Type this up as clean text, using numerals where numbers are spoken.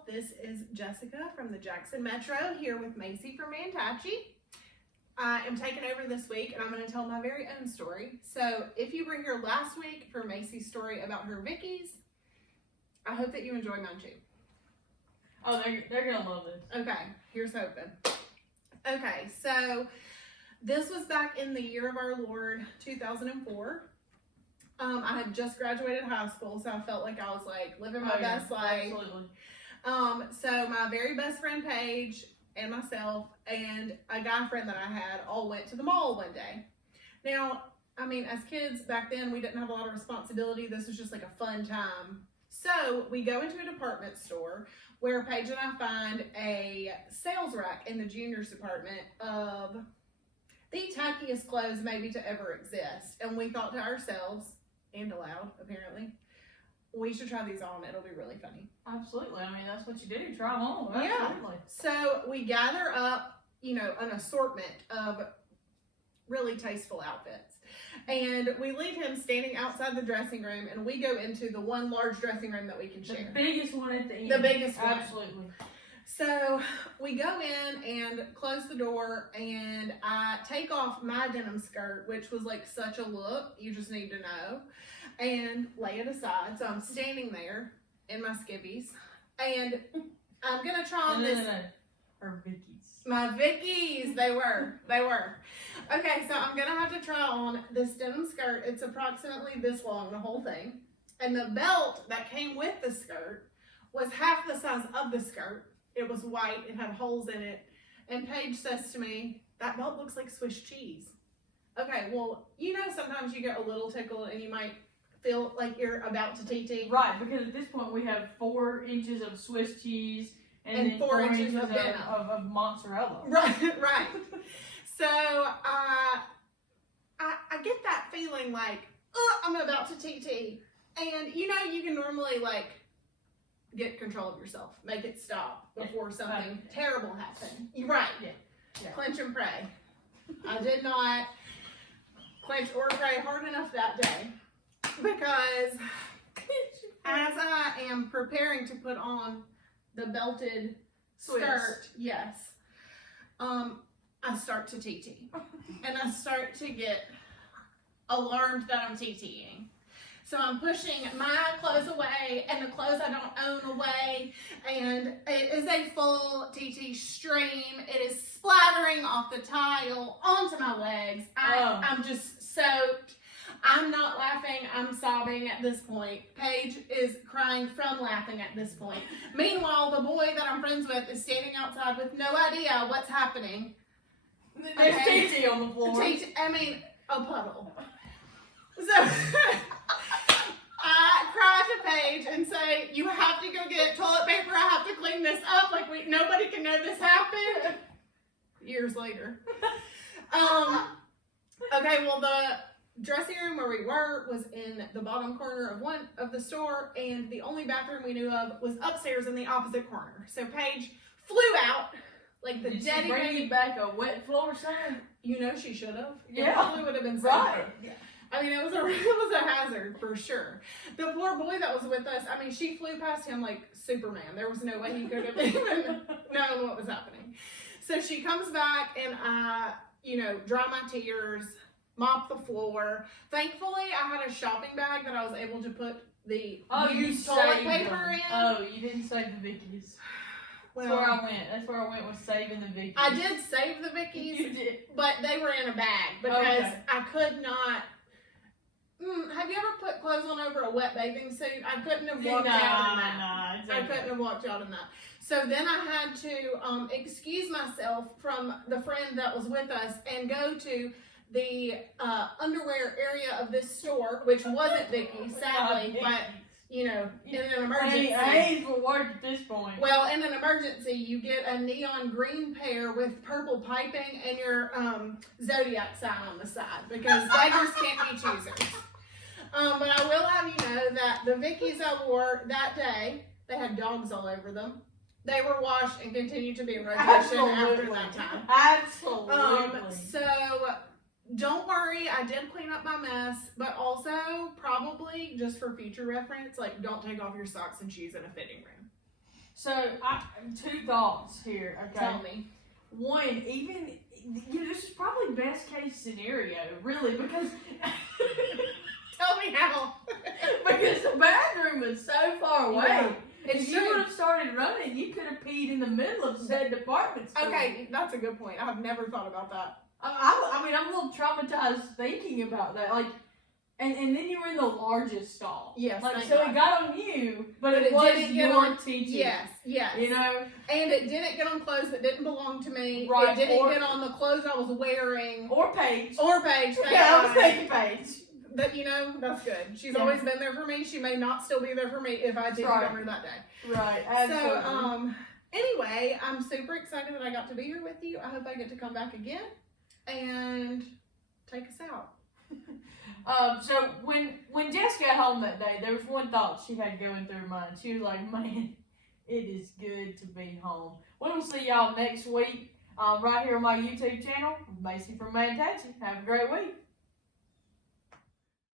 yourself. This is Jessica from the Jackson Metro here with Macy from Mantachie. I am taking over this week and I'm going to tell my very own story. So if you were here last week for Macy's story about her Vickies, I hope that you enjoy mine too. Oh, they're going to love this. Okay, here's hoping. Okay, so this was back in the year of our Lord, 2004. I had just graduated high school, so I felt like I was like living my best life. Absolutely. So my very best friend Paige and myself and a guy friend that I had all went to the mall one day. Now, I mean, as kids back then, we didn't have a lot of responsibility. This was just like a fun time. So we go into a department store where Paige and I find a sales rack in the juniors department of the tackiest clothes maybe to ever exist. And we thought to ourselves, and aloud apparently, we should try these on. It'll be really funny. Absolutely. I mean, that's what you do. Try them on. Yeah. Absolutely. So we gather up, an assortment of really tasteful outfits. And we leave him standing outside the dressing room and we go into the one large dressing room that we can share. The biggest one at the end. The biggest one. Absolutely. So we go in and close the door and I take off my denim skirt, which was like such a look, you just need to know, and lay it aside. So I'm standing there in my skivvies and I'm going to try on this. Her Vickies. My Vickies, they were. Okay, so I'm going to have to try on this denim skirt. It's approximately this long, the whole thing. And the belt that came with the skirt was half the size of the skirt. It was white, it had holes in it. And Paige says to me, that belt looks like Swiss cheese. Okay, well, sometimes you get a little tickled and you might feel like you're about to TT. Right, because at this point we have 4 inches of Swiss cheese and then 4 inches of mozzarella. Right. So I get that feeling like, I'm about to TT. And you can normally get control of yourself, make it stop before something terrible happens. Right. Yeah. Clench and pray. I did not clench or pray hard enough that day because as I am preparing to put on the belted skirt, yes, I start to TT. And I start to get alarmed that I'm TTing. So I'm pushing my clothes away and the clothes I don't own away. And it is a full TT stream. It is splattering off the tile onto my legs. I'm just soaked. I'm not laughing. I'm sobbing at this point. Paige is crying from laughing at this point. Meanwhile, the boy that I'm friends with is standing outside with no idea what's happening. There's TT on the floor. A puddle. So I cry to Paige and say, you have to go get toilet paper. I have to clean this up. Nobody can know this happened. Years later. Okay, well, the dressing room where we were was in the bottom corner of one of the store, and the only bathroom we knew of was upstairs in the opposite corner. So Paige flew out like the Did daddy. she bring you back a wet floor sign? She should have. Yeah. It probably would have been safer. Right. Yeah. It was a hazard for sure. The poor boy that was with us, she flew past him like Superman. There was no way he could have even known what was happening. So she comes back and I, dry my tears, mop the floor. Thankfully, I had a shopping bag that I was able to put the used toilet paper in. Oh, you didn't save the Vickies. Well, That's where I went. That's where I went, was saving the Vickies. I did save the Vickies. You did. But they were in a bag because I could not. Have you ever put clothes on over a wet bathing suit? I couldn't have walked out in that. Exactly. I couldn't have walked out in that. So then I had to excuse myself from the friend that was with us and go to the underwear area of this store, which wasn't Vicky's, sadly, but in an emergency. I ain't for work at this point. Well, in an emergency, you get a neon green pair with purple piping and your zodiac sign on the side because beggars can't be choosers. But I will have you know that the Vickies I wore that day, they had dogs all over them. They were washed and continued to be in rotation after that time. Absolutely. So don't worry, I did clean up my mess, but also probably just for future reference, don't take off your socks and shoes in a fitting room. So, two thoughts here, okay? Tell me. One, even, this is probably best case scenario, really, because... Tell me how. Because the bathroom was so far away. Yeah, if you would have started running, you could have peed in the middle of said department store. Okay, that's a good point. I've never thought about that. I mean, I'm a little traumatized thinking about that. Like, and then you were in the largest stall. Yes. Like, so it got on you, but it was didn't your get on teaching. Yes. You know? And it didn't get on clothes that didn't belong to me. Right. It didn't get on the clothes I was wearing. Or Paige. Thank Yeah, I God. was thinking Paige. But that's good. She's always been there for me. She may not still be there for me if I didn't remember that day. Right, absolutely. So, anyway, I'm super excited that I got to be here with you. I hope I get to come back again and take us out. So when Jess got home that day, there was one thought she had going through her mind. She was like, man, it is good to be home. We'll see y'all next week right here on my YouTube channel, Macy from Mantachie. Have a great week.